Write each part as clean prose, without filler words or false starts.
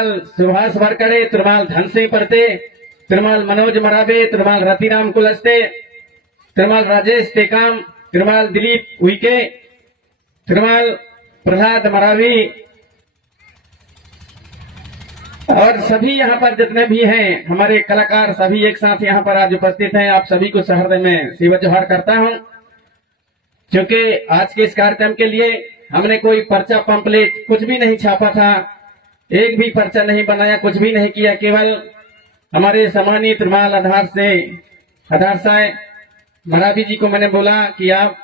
त्रिमाल सुभाष वरकड़े, त्रिमाल धनसिंह परते, त्रिमाल मनोज मराबे, त्रिमाल रतिराम कुलस्ते, त्रिमाल राजेश टेकाम, त्रिमाल दिलीप उइके, त्रिमाल प्रहलाद मरावी और सभी यहाँ पर जितने भी हैं हमारे कलाकार सभी एक साथ यहाँ पर आज उपस्थित हैं। आप सभी को सहृदय में सेवा जोहार करता हूँ। क्योंकि आज के इस कार्यक्रम के लिए हमने कोई पर्चा पंपलेट कुछ भी नहीं छापा था, एक भी पर्चा नहीं बनाया, कुछ भी नहीं किया। केवल हमारे सम्मानित त्रिमाल आधार साय मरावी जी को मैंने बोला कि आप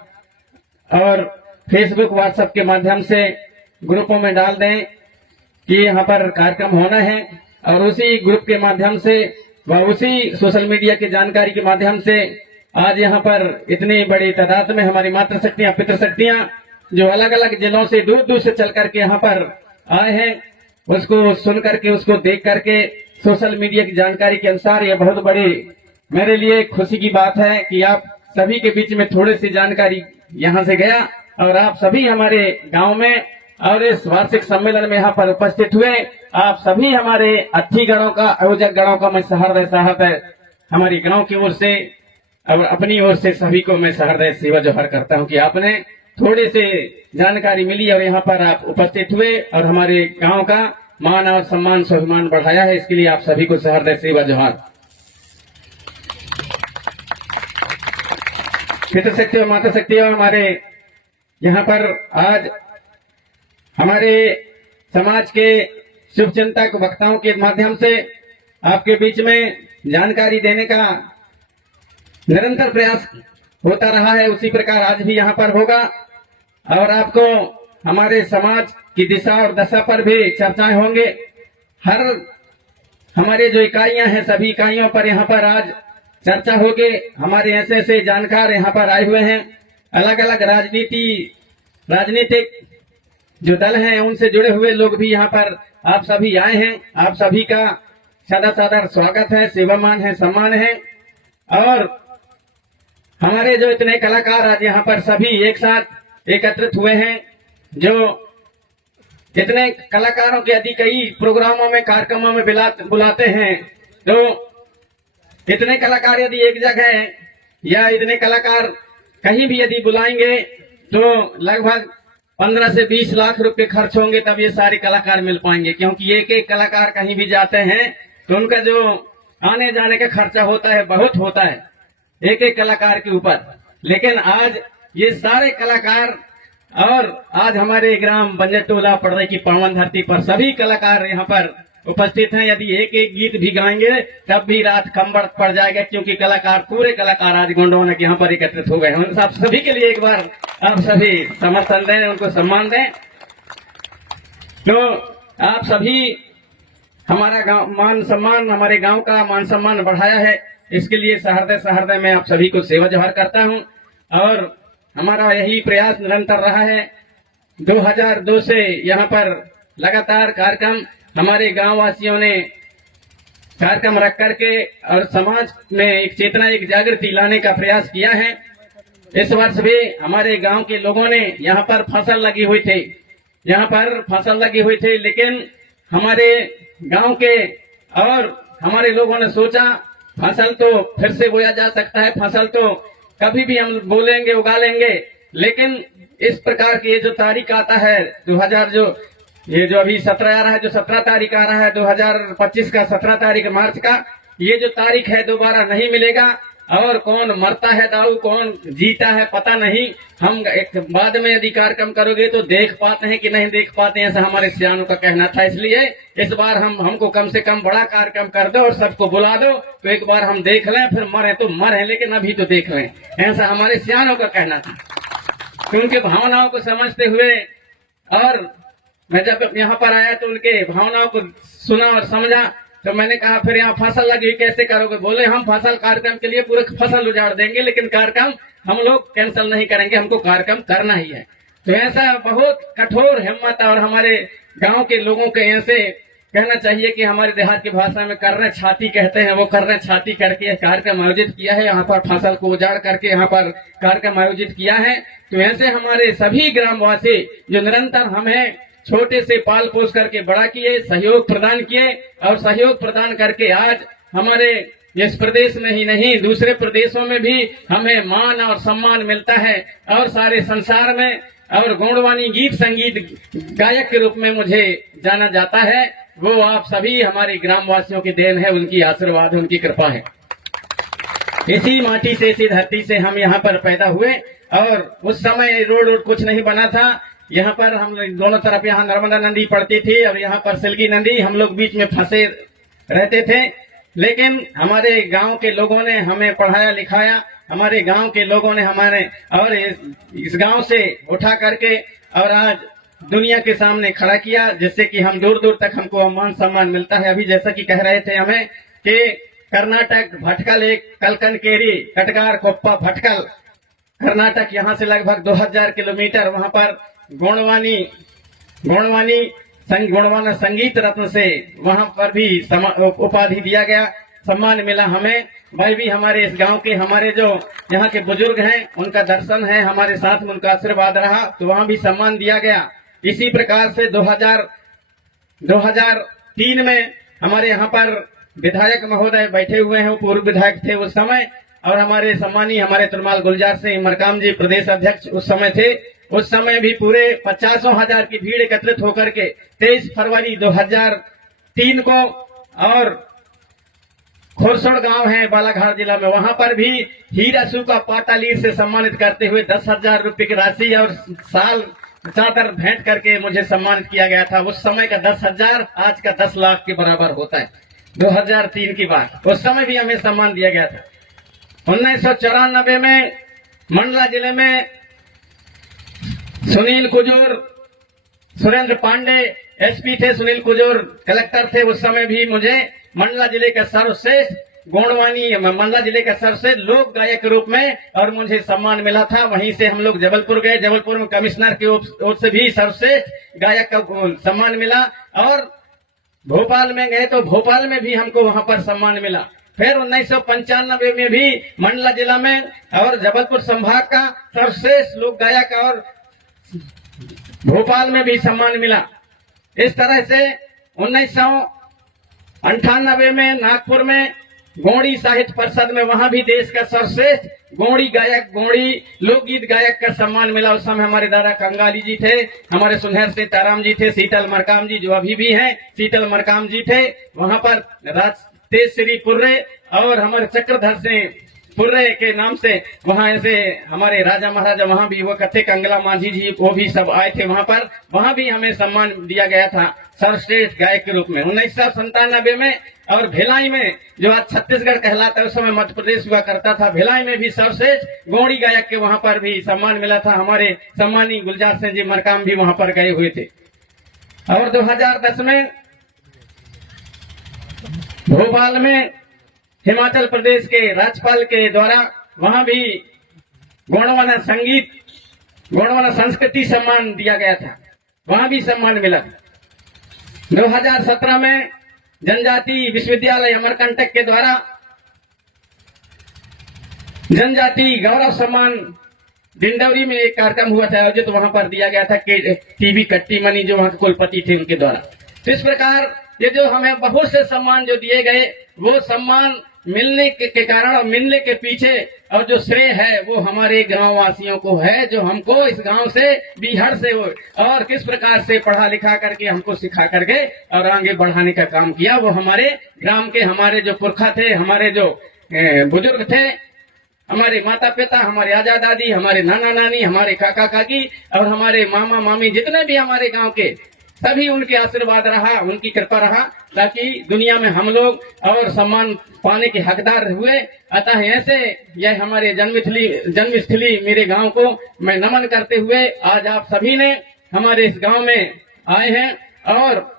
और फेसबुक व्हाट्सएप के माध्यम से ग्रुपों में डाल दें कि यहाँ पर कार्यक्रम होना है, और उसी ग्रुप के माध्यम से व उसी सोशल मीडिया की जानकारी के माध्यम से आज यहाँ पर इतनी बड़ी तादाद में हमारी मातृशक्तियाँ पितृशक्तियाँ जो अलग अलग जिलों से दूर दूर से चल करके यहाँ पर आए हैं, उसको सुन करके उसको देख करके सोशल मीडिया की जानकारी के अनुसार यह बहुत बड़ी मेरे लिए खुशी की बात है कि आप सभी के बीच में थोड़ी सी जानकारी यहाँ से गया और आप सभी हमारे गांव में और इस वार्षिक सम्मेलन में यहाँ पर उपस्थित हुए। आप सभी हमारे अतिथि गणों का, आयोजक गणों का मैं सहृदय हमारी गांव की ओर से और अपनी ओर से सभी को मैं सहृदय सेवा जोहार करता हूँ कि आपने थोड़ी सी जानकारी मिली और यहाँ पर आप उपस्थित हुए और हमारे गांव का मान और सम्मान स्वाभिमान बढ़ाया है। इसके लिए आप सभी को सहृदय सेवा जोहार। पितृशक्ति और मातृशक्ति और हमारे यहाँ पर आज हमारे समाज के शुभचिंतक वक्ताओं के माध्यम से आपके बीच में जानकारी देने का निरंतर प्रयास होता रहा है, उसी प्रकार आज भी यहाँ पर होगा और आपको हमारे समाज की दिशा और दशा पर भी चर्चाएं होंगे। हर हमारे जो इकाइयां हैं सभी इकाइयों पर यहाँ पर आज चर्चा होगी। हमारे ऐसे ऐसे जानकार यहाँ पर आए हुए हैं, अलग अलग राजनीतिक जो दल हैं उनसे जुड़े हुए लोग भी यहाँ पर आप सभी आए हैं। आप सभी का सदा सादर स्वागत है, सेवामान है, सम्मान है। और हमारे जो इतने कलाकार आज यहाँ पर सभी एक साथ एकत्रित हुए हैं, जो इतने कलाकारों के यदि कई प्रोग्रामों में कार्यक्रमों में बुलाते हैं, तो इतने कलाकार यदि एक जगह या इतने कलाकार कहीं भी यदि बुलाएंगे तो लगभग 15 से 20 लाख रुपए खर्च होंगे, तब ये सारे कलाकार मिल पाएंगे। क्योंकि एक एक कलाकार कहीं भी जाते हैं तो उनका जो आने जाने का खर्चा होता है बहुत होता है एक एक कलाकार के ऊपर। लेकिन आज ये सारे कलाकार और आज हमारे ग्राम बंजरटोला पड़े की पावन धरती पर सभी कलाकार यहाँ पर उपस्थित हैं। यदि एक एक गीत भी गाएंगे तब भी रात कम पड़ जाएगा, क्योंकि कलाकार पूरे कलाकार आज गोंडवाना के यहाँ पर एकत्रित हो गए हैं। आप सभी के लिए एक बार आप सभी समर्थन दें, उनको सम्मान दें। तो आप सभी हमारा गांव मान सम्मान, हमारे गांव का मान सम्मान बढ़ाया है, इसके लिए सहृदय में आप सभी को सेवा जोहार करता हूं। और हमारा यही प्रयास निरंतर रहा है। 2002 से यहाँ पर लगातार कार्यक्रम हमारे गांव वासियों ने कार्यक्रम रख करके और समाज में एक चेतना, एक जागृति लाने का प्रयास किया है। इस वर्ष भी हमारे गांव के लोगों ने यहाँ पर फसल लगी हुई थी, लेकिन हमारे गांव के और हमारे लोगों ने सोचा फसल तो फिर से बोया जा सकता है, फसल तो कभी भी हम बोलेंगे उगा लेंगे। लेकिन इस प्रकार की ये जो तारीख आता है 2000 ये जो अभी 17 आ रहा है, जो 17 तारीख आ रहा है 2025 का 17 तारीख मार्च का, ये जो तारीख है दोबारा नहीं मिलेगा। और कौन मरता है दाऊ, कौन जीता है पता नहीं। हम एक बाद में यदि कार्यक्रम करोगे तो देख पाते हैं कि नहीं देख पाते हैं, ऐसा हमारे सियानों का कहना था। इसलिए इस बार हमको कम से कम बड़ा कार्यक्रम कर दो और सबको बुला दो, तो एक बार हम देख लें, फिर मरे तो मरे लेकिन अभी तो देख लें, ऐसा हमारे सियानों का कहना था। उनके भावनाओं को समझते हुए और मैं जब यहाँ पर आया तो उनके भावनाओं को सुना और समझा, तो मैंने कहा फिर यहाँ फसल लगी कैसे करोगे? बोले हम फसल कार्यक्रम के लिए पूरे फसल उजाड़ देंगे, लेकिन कार्यक्रम हम लोग कैंसिल नहीं करेंगे, हमको कार्यक्रम करना ही है। तो ऐसा बहुत कठोर हिम्मत और हमारे गांव के लोगों के ऐसे कहना चाहिए कि हमारे देहात की भाषा में कर्रे छाती कहते हैं, वो कर्रे छाती करके कार्यक्रम आयोजित किया है। यहाँ पर फसल को उजाड़ करके यहाँ पर कार्यक्रम आयोजित किया है। तो ऐसे हमारे सभी ग्रामवासी जो निरंतर हमें छोटे से पाल पोस करके बड़ा किए, सहयोग प्रदान किए और सहयोग प्रदान करके आज हमारे इस प्रदेश में ही नहीं दूसरे प्रदेशों में भी हमें मान और सम्मान मिलता है और सारे संसार में और गौड़वानी गीत संगीत गायक के रूप में मुझे जाना जाता है। वो आप सभी हमारे ग्रामवासियों की देन है, उनकी आशीर्वाद, उनकी कृपा है। इसी माटी से, इसी धरती से हम यहाँ पर पैदा हुए और उस समय रोड कुछ नहीं बना था। यहाँ पर हम दोनों तरफ यहाँ नर्मदा नदी पड़ती थी और यहाँ पर सिलगी नदी, हम लोग बीच में फंसे रहते थे। लेकिन हमारे गांव के लोगों ने हमें पढ़ाया लिखाया, हमारे गांव के लोगों ने हमारे और इस गांव से उठा करके और आज दुनिया के सामने खड़ा किया, जिससे कि हम दूर दूर तक हमको मान सम्मान मिलता है। अभी जैसा कि कह रहे थे हमें कि कर्नाटक भटकल, एक कलकनकेरी, कटगार, कोप्पा, भटकल, कर्नाटक, यहाँ से लगभग 2000 किलोमीटर, वहां पर गोंडवाना संगीत रत्न से वहां पर भी उपाधि दिया गया, सम्मान मिला हमें। भाई भी हमारे इस गांव के, हमारे जो यहाँ के बुजुर्ग हैं, उनका दर्शन है, हमारे साथ में उनका आशीर्वाद रहा, तो वहां भी सम्मान दिया गया। इसी प्रकार से 2003 में हमारे यहाँ पर विधायक महोदय बैठे हुए हैं, वो पूर्व विधायक थे उस समय, और हमारे सम्मानी हमारे तुरमाल गुलजार सिंह मरकाम जी प्रदेश अध्यक्ष उस समय थे। उस समय भी पूरे 50,000 की भीड़ एकत्रित होकर के 23 फरवरी 2003 को और खोरसोड़ गांव है बालाघाट जिला में, वहां पर भी हीरासू का पाटालीर से सम्मानित करते हुए 10,000 रुपए की राशि और साल चादर भेंट करके मुझे सम्मानित किया गया था। उस समय का 10,000 आज का 10 लाख के बराबर होता है। 2003 की बात, उस समय भी हमें सम्मान दिया गया था। 1994 में मंडला जिले में सुनील कुजूर, सुरेंद्र पांडे एसपी थे, सुनील कुजूर कलेक्टर थे। उस समय भी मुझे मंडला जिले का सर्वश्रेष्ठ मंडला जिले का सर्वश्रेष्ठ लोक गायक के रूप में और मुझे सम्मान मिला था। वहीं से हम लोग जबलपुर गए, जबलपुर में कमिश्नर की ओर से भी सर्वश्रेष्ठ गायक का सम्मान मिला और भोपाल में गए तो भोपाल में भी हमको वहां पर सम्मान मिला। फिर 1995 में भी मंडला जिला में और जबलपुर संभाग का सर्वश्रेष्ठ लोक गायक और भोपाल में भी सम्मान मिला। इस तरह से 1998 में नागपुर में गोंडी साहित्य परिषद में वहां भी देश का सर्वश्रेष्ठ गोंडी गायक, गोंडी लोकगीत गायक का सम्मान मिला। उस समय हमारे दादा कंगाली जी थे, हमारे सुनहर से ताराम जी थे, शीतल मरकाम जी जो अभी भी हैं, शीतल मरकाम जी थे। वहां पर तेज श्री पुर्रे और हमारे चक्रधर से पुर्रे के नाम से वहां ऐसे हमारे राजा महाराजा वहां भी वो कथे, कंगला माझी जी वो भी सब आए थे वहां पर, वहां भी हमें सम्मान दिया गया था सर्वश्रेष्ठ गायक के रूप में। 1997 में और भिलाई में, जो आज छत्तीसगढ़ कहलाता है, उस समय मध्य प्रदेश हुआ करता था, भिलाई में भी सर्वश्रेष्ठ गोंडी गायक के वहां पर भी सम्मान मिला था। हमारे सम्मानी गुलजार सिंह जी मरकाम भी वहां पर गए हुए थे। और 2010 में भोपाल में हिमाचल प्रदेश के राज्यपाल के द्वारा वहां भी गोंडवाना संगीत, गोंडवाना संस्कृति सम्मान दिया गया था, वहां भी सम्मान मिला। 2017 में जनजाति विश्वविद्यालय अमरकंटक के द्वारा जनजाति गौरव सम्मान डिंडौरी में एक कार्यक्रम हुआ था आयोजित, वहां पर दिया गया था कि टीवी कट्टी मनी जो वहां के कुलपति थे उनके द्वारा। तो इस प्रकार ये जो हमें बहुत से सम्मान जो दिए गए, वो सम्मान मिलने के कारण और मिलने के पीछे और जो श्रेय है वो हमारे गांव वासियों को है, जो हमको इस गांव से बिहार से और किस प्रकार से पढ़ा लिखा करके हमको सिखा करके और आगे बढ़ाने का काम किया। वो हमारे ग्राम के, हमारे जो पुरखा थे, हमारे जो बुजुर्ग थे, हमारे माता पिता, हमारे आजा दादी, हमारे नाना नानी, हमारे काका काकी और हमारे मामा मामी, जितने भी हमारे गांव के सभी, उनके आशीर्वाद रहा, उनकी कृपा रहा, ताकि दुनिया में हम लोग और सम्मान पाने के हकदार हुए। अतः ऐसे यह हमारे जन्मस्थली मेरे गांव को मैं नमन करते हुए आज आप सभी ने हमारे इस गांव में आए हैं और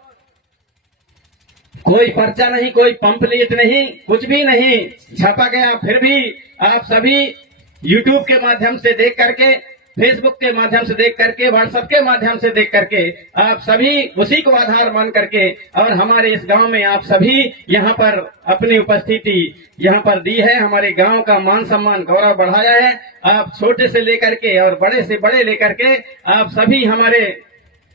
कोई पर्चा नहीं, कोई पंपलेट नहीं, कुछ भी नहीं छापा गया, फिर भी आप सभी यूट्यूब के माध्यम से देख करके, फेसबुक के माध्यम से देख करके, व्हाट्सएप के माध्यम से देख करके आप सभी उसी को आधार मान करके और हमारे इस गांव में आप सभी यहाँ पर अपनी उपस्थिति यहाँ पर दी है, हमारे गांव का मान सम्मान गौरव बढ़ाया है। आप छोटे से लेकर के और बड़े से बड़े लेकर के आप सभी हमारे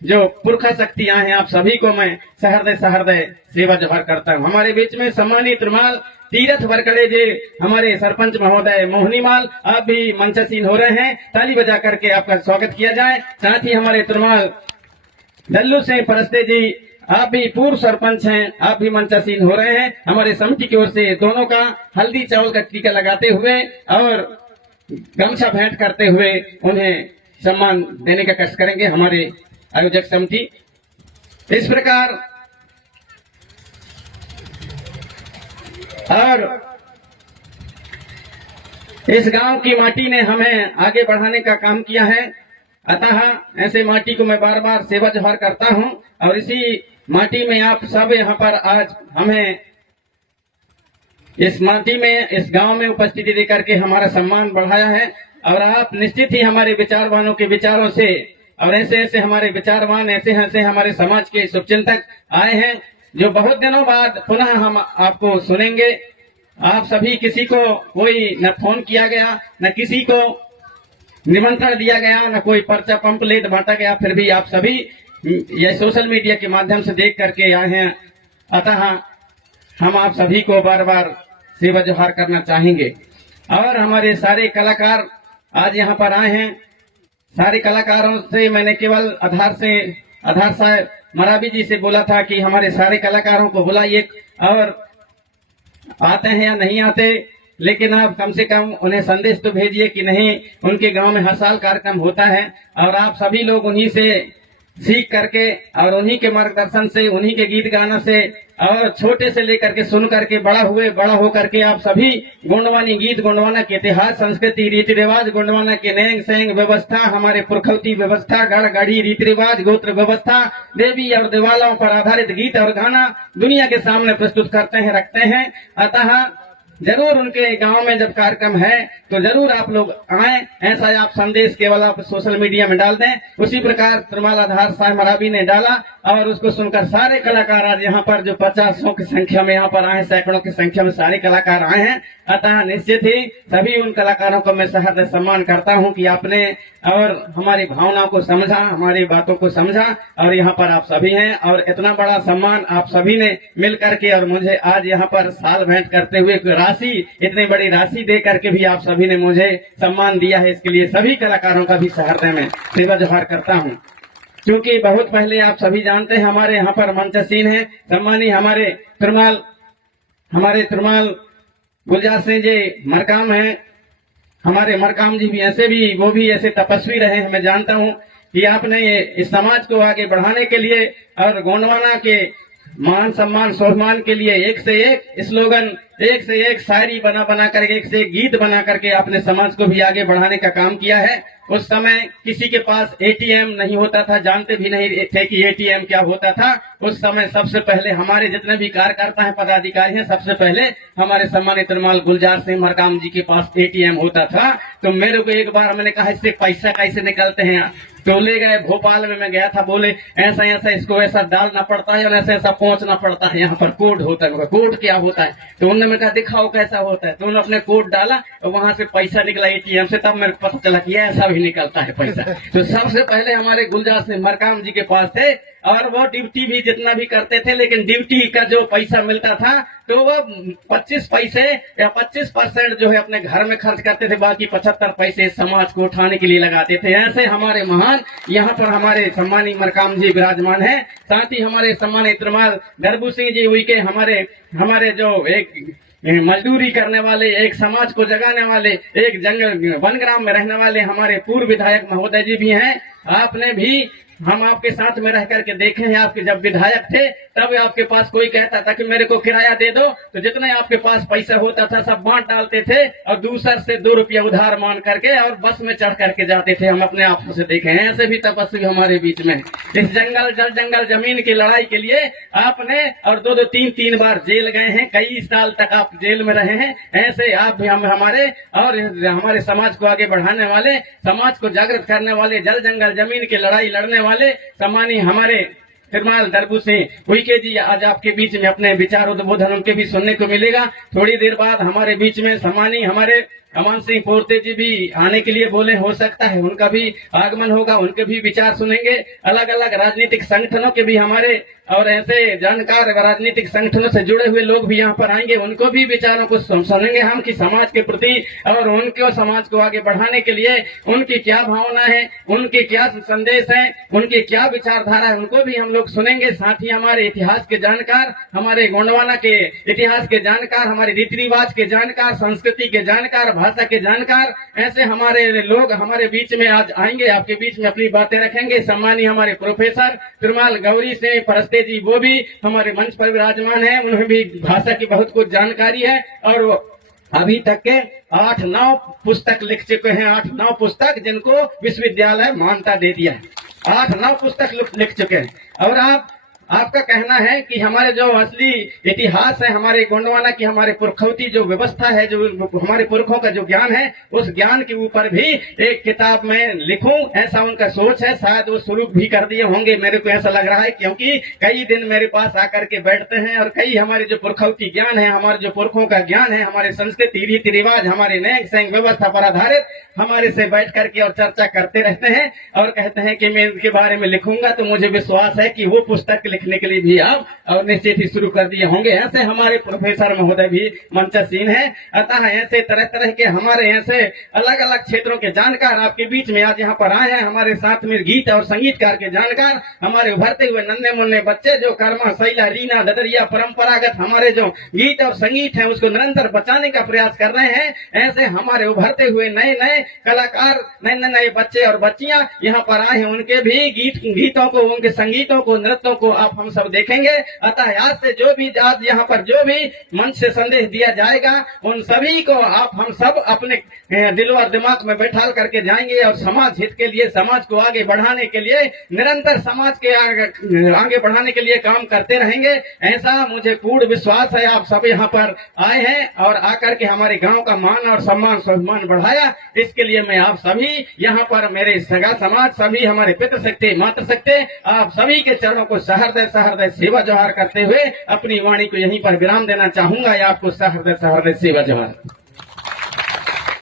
जो पुरखा शक्तियां हैं, आप सभी को मैं सहृदय सहृदय सेवा जोहार करता हूँ। हमारे बीच में सम्मानित त्रिमाल तीरथ वरकड़े जी, हमारे सरपंच महोदय मोहनीमाल, आप भी मंचासीन हो रहे हैं, ताली बजा करके आपका स्वागत किया जाए। साथ ही हमारे त्रिमाल लल्लू सिंह परस्ते जी, आप भी पूर्व सरपंच हैं, आप भी मंचासीन हो रहे हैं। हमारे समिति की ओर से दोनों का हल्दी चावल का टीका लगाते हुए और गमछा भेंट करते हुए उन्हें सम्मान देने का कष्ट करेंगे हमारे आयोजक समिति। इस प्रकार और इस गांव की माटी ने हमें आगे बढ़ाने का काम किया है, अतः ऐसे माटी को मैं बार बार सेवा जोहार करता हूं। और इसी माटी में आप सब यहाँ पर आज हमें इस माटी में, इस गांव में उपस्थिति देकर के हमारा सम्मान बढ़ाया है। और आप निश्चित ही हमारे विचारवानों के विचारों से और ऐसे ऐसे हमारे विचारवान, ऐसे ऐसे हमारे समाज के शुभचिंतक आए हैं जो बहुत दिनों बाद पुनः हम आपको सुनेंगे। आप सभी, किसी को कोई न फोन किया गया, न किसी को निमंत्रण दिया गया, न कोई पर्चा पंपलेट बांटा गया, फिर भी आप सभी ये सोशल मीडिया के माध्यम से देख करके आए हैं। अतः हम आप सभी को बार बार सेवा जोहार करना चाहेंगे। और हमारे सारे कलाकार आज यहाँ पर आए हैं। सारे कलाकारों से मैंने केवल आधार साहब मराबी जी से बोला था कि हमारे सारे कलाकारों को बुलाइए, और आते हैं या नहीं आते, लेकिन आप कम से कम उन्हें संदेश तो भेजिए कि नहीं, उनके गांव में हर साल कार्यक्रम होता है और आप सभी लोग उन्हीं से सीख करके और उन्हीं के मार्गदर्शन से, उन्हीं के गीत गाना से और छोटे से लेकर के सुन करके बड़ा हो करके आप सभी गोंडवानी गीत, गोंडवाना के इतिहास, संस्कृति, रीति रिवाज, गोंडवाना के नेंग सेंग व्यवस्था, हमारे पुरखौती व्यवस्था, गढ़ गढ़ी रीति रिवाज, गोत्र व्यवस्था, देवी और देवालों पर आधारित गीत और गाना दुनिया के सामने प्रस्तुत करते हैं, रखते हैं। अतः जरूर उनके गांव में जब कार्यक्रम है तो जरूर आप लोग आए, ऐसा आप संदेश केवल आप सोशल मीडिया में डाल दें। उसी प्रकार त्रिमाल आधार साहब मराबी ने डाला और उसको सुनकर सारे कलाकार आज यहाँ पर जो 50 की संख्या में यहाँ पर आए, सैकड़ों की संख्या में सारे कलाकार आए हैं। अतः निश्चित ही सभी उन कलाकारों को मैं सहर्ष सम्मान करता हूँ कि आपने और हमारी भावनाओं को समझा, हमारी बातों को समझा और यहाँ पर आप सभी हैं। और इतना बड़ा सम्मान आप सभी ने मिल करके और मुझे आज यहाँ पर साल भेंट करते हुए राशि, इतनी बड़ी राशि दे करके भी आप सभी ने मुझे सम्मान दिया है, इसके लिए सभी कलाकारों का भी सहर्ष में सेवा जोहार करता हूँ। क्योंकि बहुत पहले आप सभी जानते हैं हमारे यहाँ पर मंचासीन है सम्मानी हमारे त्रिमाल गुलजार सिंह जी मरकाम है। हमारे मरकाम जी भी वो भी ऐसे तपस्वी रहे हैं। मैं जानता हूँ कि आपने इस समाज को आगे बढ़ाने के लिए और गोंडवाना के मान सम्मान स्वाभिमान के लिए एक से एक स्लोगन, एक से एक शायरी बना करके, एक से एक गीत बना करके आपने समाज को भी आगे बढ़ाने का काम किया है। उस समय किसी के पास एटीएम नहीं होता था, जानते भी नहीं थे कि एटीएम क्या होता था। उस समय सबसे पहले हमारे जितने भी कार्यकर्ता हैं, पदाधिकारी हैं, सबसे पहले हमारे सम्मानित त्रिमाल गुलजार सिंह मरकाम जी के पास एटीएम होता था। तो मेरे को एक बार मैंने कहा इससे पैसा कैसे निकलते हैं, तो ले गए भोपाल में, मैं गया था, बोले ऐसा ऐसा इसको ऐसा डालना पड़ता है और ऐसा ऐसा पहुंचना पड़ता है, यहाँ पर कोड होता है। कोड क्या होता है? तो उन्होंने मैं कहा दिखाओ कैसा होता है। तो उन्होंने अपने कोड डाला और वहां से पैसा निकला एटीएम से। तब मेरे को पता चला कि ऐसा भी निकलता है पैसा। तो सबसे पहले हमारे गुलजार सिंह मरकाम जी के पास थे और वो ड्यूटी भी जितना भी करते थे, लेकिन ड्यूटी का जो पैसा मिलता था तो वो 25 पैसे या 25% जो है अपने घर में खर्च करते थे, बाकी 75 पैसे समाज को उठाने के लिए लगाते थे। ऐसे हमारे महान यहाँ पर हमारे सम्मानी मरकाम जी विराजमान है। साथ ही हमारे सम्मानित त्रिमाल दरबू सिंह जी हुई के हमारे जो एक मजदूरी करने वाले, एक समाज को जगाने वाले, एक जंगल वनग्राम में रहने वाले हमारे पूर्व विधायक महोदय जी भी हैं। आपने भी, हम आपके साथ में रह करके देखे हैं, आपके जब विधायक थे तब आपके पास कोई कहता था कि मेरे को किराया दे दो, तो जितने आपके पास पैसा होता था सब बांट डालते थे और दूसर से 2 रुपया उधार मान करके और बस में चढ़ करके जाते थे। हम अपने आंखों से देखे हैं। ऐसे भी तपस्वी हमारे बीच में इस जंगल जमीन की लड़ाई के लिए आपने और 2-2 3-3 बार जेल गए हैं, कई साल तक आप जेल में रहे हैं। ऐसे आप भी हमारे और हमारे समाज को आगे बढ़ाने वाले, समाज को जागृत करने वाले, जंगल जमीन की लड़ाई लड़ने वाले सम्मानी हमारे त्रिमाल दरबू सिंह उइके जी आज आपके बीच में अपने विचार उद्बोधन उनके भी सुनने को मिलेगा। थोड़ी देर बाद हमारे बीच में सम्मानी हमारे अमन सिंह पोर्ते जी भी आने के लिए बोले, हो सकता है उनका भी आगमन होगा, उनके भी विचार सुनेंगे। अलग अलग राजनीतिक संगठनों के भी हमारे और ऐसे जानकार राजनीतिक संगठनों से जुड़े हुए लोग भी यहाँ पर आएंगे, उनको भी विचारों को सुनेंगे हम कि समाज के प्रति और उनके समाज को आगे बढ़ाने के लिए उनकी क्या भावना है, उनके क्या संदेश है, उनकी क्या विचारधारा है, उनको भी हम लोग सुनेंगे। साथ ही हमारे इतिहास के जानकार, हमारे गोंडवाना के इतिहास के जानकार, हमारे रीति रिवाज के जानकार, संस्कृति के जानकार, भाषा के जानकार, ऐसे हमारे लोग हमारे बीच में आज आएंगे, आपके बीच में अपनी बातें रखेंगे। सम्मानीय हमारे प्रोफेसर तिरुमाल गौरी से परस्ते जी, वो भी हमारे मंच पर विराजमान है, उन्हें भी भाषा की बहुत कुछ जानकारी है और वो अभी तक के 8-9 पुस्तक लिख चुके हैं, 8-9 पुस्तक जिनको विश्वविद्यालय मान्यता दे दिया है, 8-9 पुस्तक लिख चुके हैं। और आपका कहना है कि हमारे जो असली इतिहास है, हमारे गोंडवाना की हमारे पुरखौती जो व्यवस्था है, जो हमारे पुरखों का जो ज्ञान है, उस ज्ञान के ऊपर भी एक किताब में लिखूं, ऐसा उनका सोच है। शायद वो शुरू भी कर दिए होंगे, मेरे को ऐसा लग रहा है, क्योंकि कई दिन मेरे पास आकर के बैठते हैं और कई हमारे जो पुरखौती ज्ञान है, हमारे जो पुरखों का ज्ञान है, हमारे संस्कृति रीति रिवाज, हमारे नैक सैंक व्यवस्था पर आधारित हमारे से बैठ करके और चर्चा करते रहते हैं और कहते हैं कि मैं इनके बारे में लिखूंगा। तो मुझे विश्वास है कि वो पुस्तक लिखने के लिए भी आप और निश्चित ही शुरू कर दिए होंगे। ऐसे हमारे प्रोफेसर महोदय भी मंचसीन है। अतः ऐसे तरह तरह के हमारे ऐसे अलग अलग क्षेत्रों के जानकार आपके बीच में आज यहाँ पर आए हैं। हमारे साथ में गीत और संगीतकार के जानकार, हमारे उभरते हुए नन्हे मुन्ने बच्चे जो कर्मा, शैला, रीना, ददरिया परंपरागत हमारे जो गीत और संगीत है उसको निरंतर बचाने का प्रयास कर रहे हैं। ऐसे हमारे उभरते हुए नए नए कलाकार, नए नए बच्चे और बच्चियां यहाँ पर आए हैं, उनके भी गीतों को, उनके संगीतों को, नृत्यों को आप हम सब देखेंगे। अतः आज से जो भी आज यहाँ पर जो भी मंच से संदेश दिया जाएगा, उन सभी को आप हम सब अपने दिल और दिमाग में बैठा करके जाएंगे और समाज हित के लिए, समाज को आगे बढ़ाने के लिए, निरंतर समाज के आगे बढ़ाने के लिए काम करते रहेंगे। ऐसा मुझे पूर्ण विश्वास है। आप सब यहाँ पर आए हैं और आकर के हमारे गांव का मान और सम्मान बढ़ाया, इसके लिए मैं आप सभी यहाँ पर मेरे सगा समाज, सभी हमारे पितृ शक्ति, मातृ शक्ति, आप सभी के चरणों को सहृदय सेवा जोहार करते हुए अपनी वाणी को यहीं पर विराम देना चाहूंगा। आपको सहृदय सेवा जोहार।